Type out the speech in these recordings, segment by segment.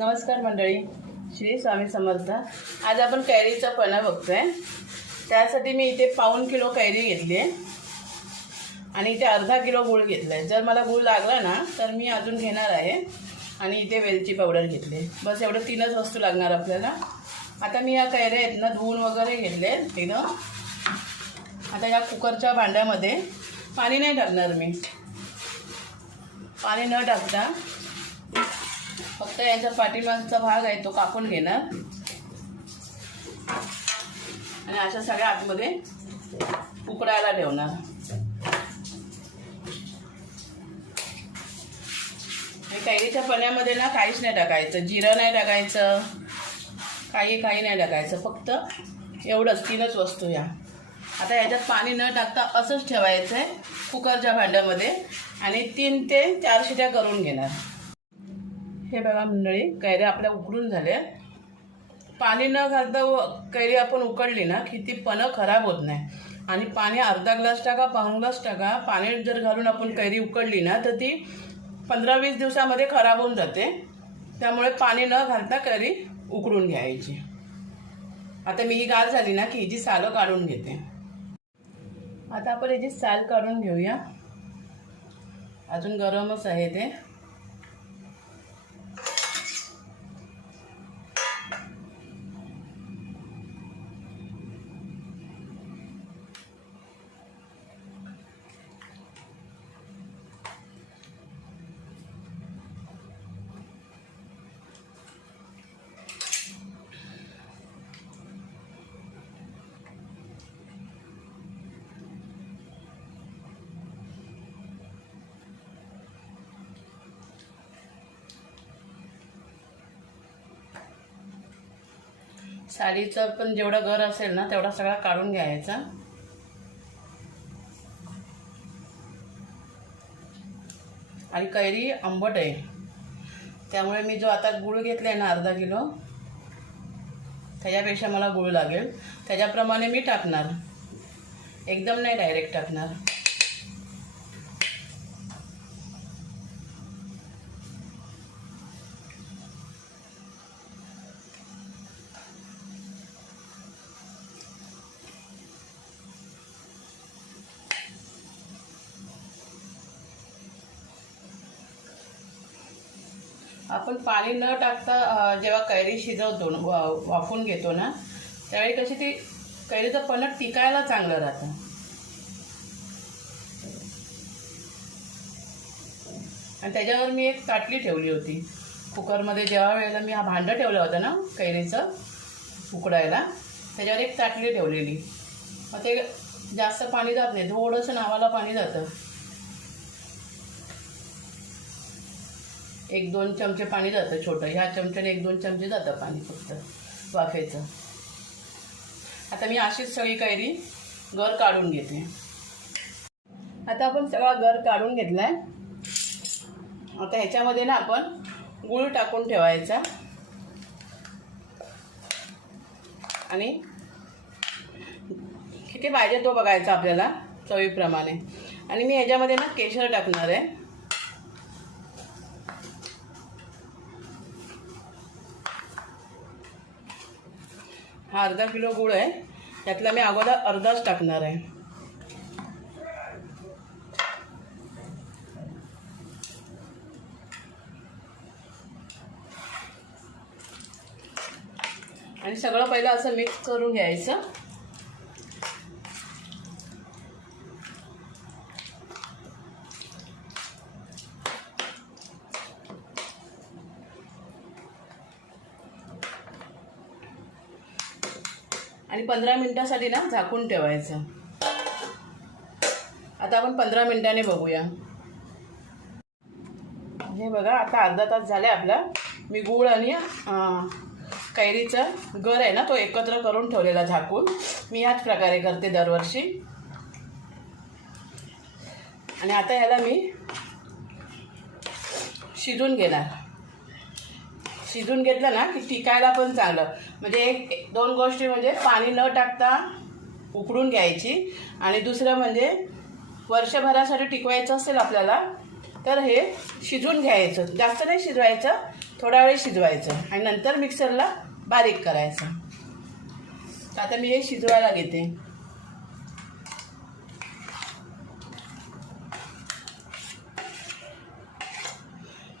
नमस्कार मंडळी श्री स्वामी समर्थ. आज आपण कैरीचा पणा बघतोय. त्यासाठी मी इथे पाऊन किलो कैरी घेतली आहे. आणि इथे अर्धा किलो गूळ घेतला आहे जर मला गूळ लागला ना तर मी अजून घेणार आहे. आणि इथे वेलची पावडर घेतली आहे. बस एवढं तीनच वस्तू लागणार आपल्याला. आता मी या कैऱ्या आहेत ना धुवून वगैरे घेतले तिनं. आता या कुकरच्या भांड्यामध्ये पाणी नाही टाकणार मी. पाणी न टाकता फक्त यांचा पाठीमागचा भाग आहे तो कापून घेणार. आणि अशा सगळ्या आतमध्ये उकडायला ठेवणार. आणि कैरीच्या पण्यामध्ये ना काहीच नाही टाकायचं. जिरं नाही टाकायचं. काही काही नाही टाकायचं. फक्त एवढंच तीनच वस्तू या. आता याच्यात पाणी न टाकता असंच ठेवायचं आहे कुकरच्या भांड्यामध्ये. आणि तीन ते चार शिट्या करून घेणार. हे बघा मंडळी कैऱ्या आपल्या उकडून झाल्या. पाणी न घालता कैरी आपण उकडली ना की ती पणं खराब होत नाही. आणि पाणी अर्धा ग्लास टाका पाऊन ग्लास टाका. पाणी जर घालून आपण कैरी उकडली ना तर ती पंधरा वीस दिवसामध्ये खराब होऊन जाते. त्यामुळे पाणी न घालता कैरी उकडून घ्यायची. आता मी ही गाल झाली ना की हिची सालं काढून घेते. आता आपण याची साल काढून घेऊया. अजून गरमच आहे ते. साडीचं पण जेवढं घर असेल ना तेवढा सगळा काढून घ्यायचा. आणि कैरी आंबट आहे. त्यामुळे मी जो आता गुळ घेतला ना अर्धा किलो त्याच्यापेक्षा मला गुळ लागेल. त्याच्याप्रमाणे मी टाकणार. एकदम नाही डायरेक्ट टाकणार. आपण पाणी न टाकता जेव्हा कैरी शिजवतो ना, वा- वाफून घेतो ना त्यावेळी कशी ती कैरीचं पलट टिकायला चांगलं राहतं. आणि त्याच्यावर मी एक ताटली ठेवली होती. कुकरमध्ये जेव्हा वेळेला मी हा भांडं ठेवलं होतं ना कैरीचं उकडायला त्याच्यावर एक ताटली ठेवलेली. मग ते जास्त पाणी जात नाही थोडंसं नावाला पाणी जातं. एक दोन चमचे पाणी जातं छोटं. ह्या चमच्याने एक दोन चमचे जातं पाणी फक्त. वाफेचं. आता मी अशीच सगळी कैरी गर काढून घेते. आता आपण सगळा गर काढून घेतला आहे आता ह्याच्यामध्ये ना आपण गूळ टाकून ठेवायचा. आणि किती पाहिजे तो बघायचा आपल्याला चवीप्रमाणे. आणि मी ह्याच्यामध्ये ना केशर टाकणार आहे. हा अर्धा किलो गुळ आहे. त्यातला मी अगोदर अर्धाच टाकणार आहे. आणि सगळं पहिलं असं मिक्स करून घ्यायचं. आणि पंधरा मिनिटासाठी ना झाकून ठेवायचं. आता आपण पंधरा मिनिटाने बघूया. हे बघा आता अर्धा तास झाले आपला. मी गूळ आणि कैरीचा गर आहे ना तो एकत्र करून ठेवलेला झाकून. मी ह्याच प्रकारे करते दरवर्षी. आणि आता ह्याला मी शिजून घेणार. शिजून घेतलं ना की टिकायला पण चांगलं म्हणजे एक दोन गोष्टी म्हणजे पाणी न टाकता उकडून घ्यायची. आणि दुसरं म्हणजे वर्षभरासाठी टिकवायचं असेल आपल्याला तर हे शिजून घ्यायचं. जास्त नाही शिजवायचं थोडा वेळ शिजवायचं. आणि नंतर मिक्सरला बारीक करायचं. तर आता मी हे शिजवायला घेते.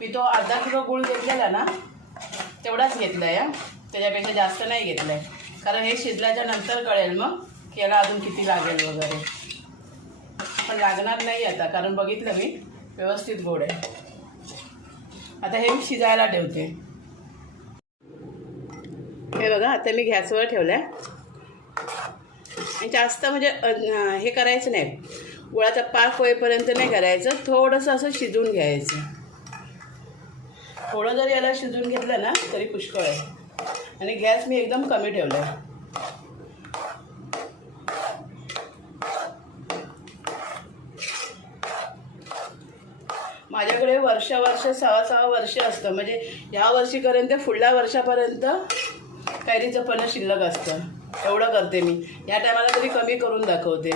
मी तो अर्धा किलो गूळ घेतलेला ना तेवढाच घेतला आहे त्याच्यापेक्षा जास्त नाही घेतलं आहे कारण हे शिजल्याच्या नंतर कळेल मग की याला अजून किती लागेल वगैरे. पण लागणार नाही आता कारण बघितलं मी व्यवस्थित गोड आहे. आता हे मी शिजायला ठेवते. हे बघा आता मी गॅसवर ठेवलं आहे आणि जास्त म्हणजे हे करायचं नाही. गुळाचा पाक होईपर्यंत नाही करायचं थोडंसं असं शिजून घ्यायचं. थोडं जरी याला शिजून घेतलं ना तरी पुष्कळ आहे. आणि गॅस मी एकदम कमी ठेवला आहे माझ्याकडे वर्षा वर्ष सहा सहा वर्ष असतं. म्हणजे ह्या वर्षीपर्यंत पुढल्या वर्षापर्यंत कैरीचं पण शिल्लक असतं. एवढं करते मी. या टायमाला तरी कमी करून दाखवते.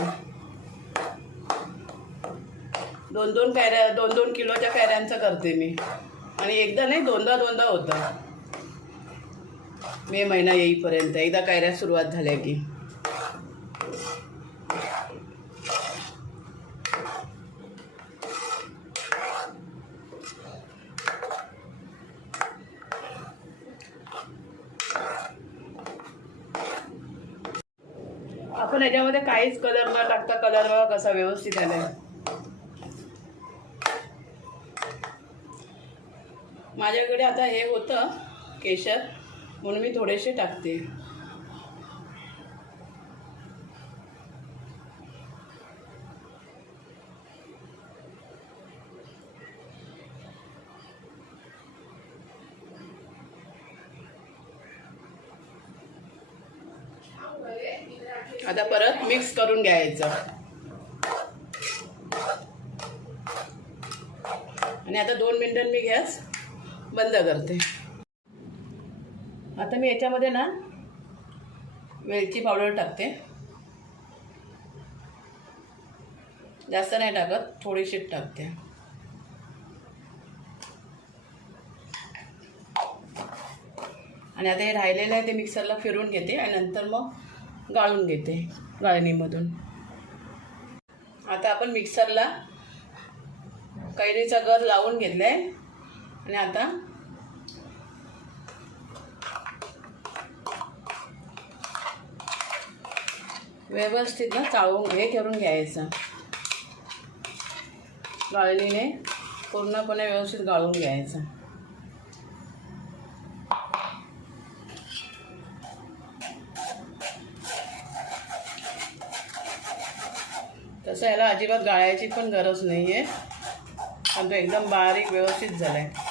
दोन दोन कैऱ्या दोन दोन किलोच्या कैऱ्यांचं करते मी. आणि एकदा नाही दोनदा दोनदा होतं. मे महिना येईपर्यंत. एकदा कायऱ्या सुरुवात झाल्या की. आपण याच्यामध्ये काहीच कलर न टाकता कलर बघा कसा व्यवस्थित आलाय. माझ्याकडे आता हे होतं केशर. म्हणून मी थोडेसे टाकते. आता परत मिक्स करून घ्यायचं. आणि आता दोन मिनटं मी गॅस बंद करते. आता मी याच्यामध्ये ना वेलची पावडर टाकते. जास्त नाही टाकत थोडीशी टाकते. आणि आता हे राहिलेलं आहे ते मिक्सरला फिरून घेते आणि नंतर मग गाळून घेते गाळणीमधून. आता आपण मिक्सरला कैरीचा गर लावून घेतला आहे आणि आता व्यवस्थित ना चाळून हे करून घ्यायचं. गाळणीने पूर्णपणे व्यवस्थित गाळून घ्यायचं. तसं याला अजिबात गाळायची पण गरज नाही आहे कारण तो एकदम बारीक व्यवस्थित झाला आहे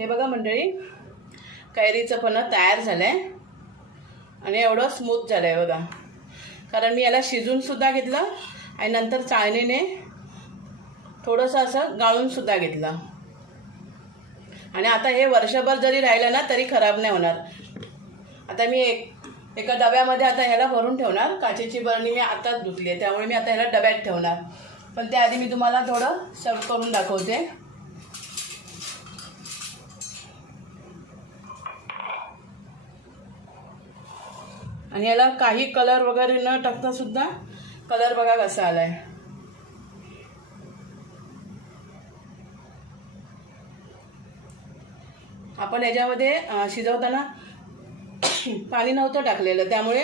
हे बघा मंडळी कैरीचं पण तयार झालं आहे आणि एवढं स्मूथ झालं आहे बघा. कारण मी याला शिजूनसुद्धा घेतलं आणि नंतर चाळणीने थोडंसं असं गाळूनसुद्धा घेतलं. आणि आता हे वर्षभर जरी राहिलं ना तरी खराब नाही होणार. आता मी एक एका डब्यामध्ये आता ह्याला भरून ठेवणार. काचेची बरणी मी आताच धुतली आहे त्यामुळे मी आता ह्याला डब्यात ठेवणार. पण त्याआधी मी तुम्हाला थोडं सर्व करून दाखवते. आणि याला काही कलर वगैरे न टाकता सुद्धा कलर बघा कसा आलाय. आपण याच्यामध्ये शिजवताना पाणी नव्हतं टाकलेलं त्यामुळे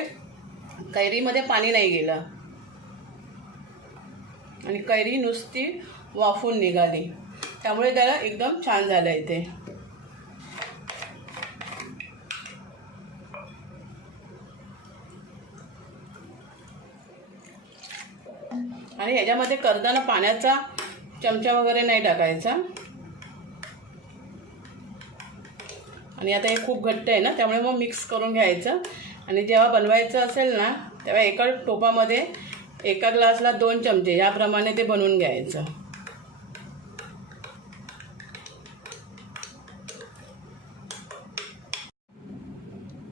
कैरीमध्ये पाणी नाही गेलं. आणि कैरी नुसती वाफून निघाली. त्यामुळे त्याला एकदम छान झालं इथे. आणि ह्याच्यामध्ये करताना पाण्याचा चमचा वगैरे नाही टाकायचा. आणि आता हे खूप घट्ट आहे ना त्यामुळे मग मिक्स करून घ्यायचं. आणि जेव्हा बनवायचं असेल ना तेव्हा एका टोपामध्ये एका ग्लासला दोन चमचे ह्याप्रमाणे ते बनवून घ्यायचं.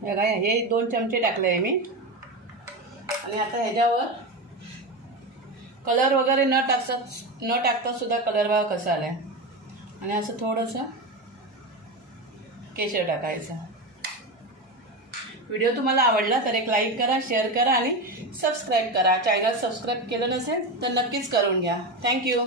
बघा हे दोन चमचे टाकले आहे मी. आणि आता ह्याच्यावर कलर वगैरे न टाकता न टाकता सुद्धा कलर बघा कसा आला आहे आणि असं थोडंसं केशर टाकायचं. व्हिडिओ तुम्हाला आवडला तर एक लाईक करा शेअर करा आणि सबस्क्राईब करा. चॅनल सबस्क्राईब केलं नसेल तर नक्कीच करून घ्या. थँक्यू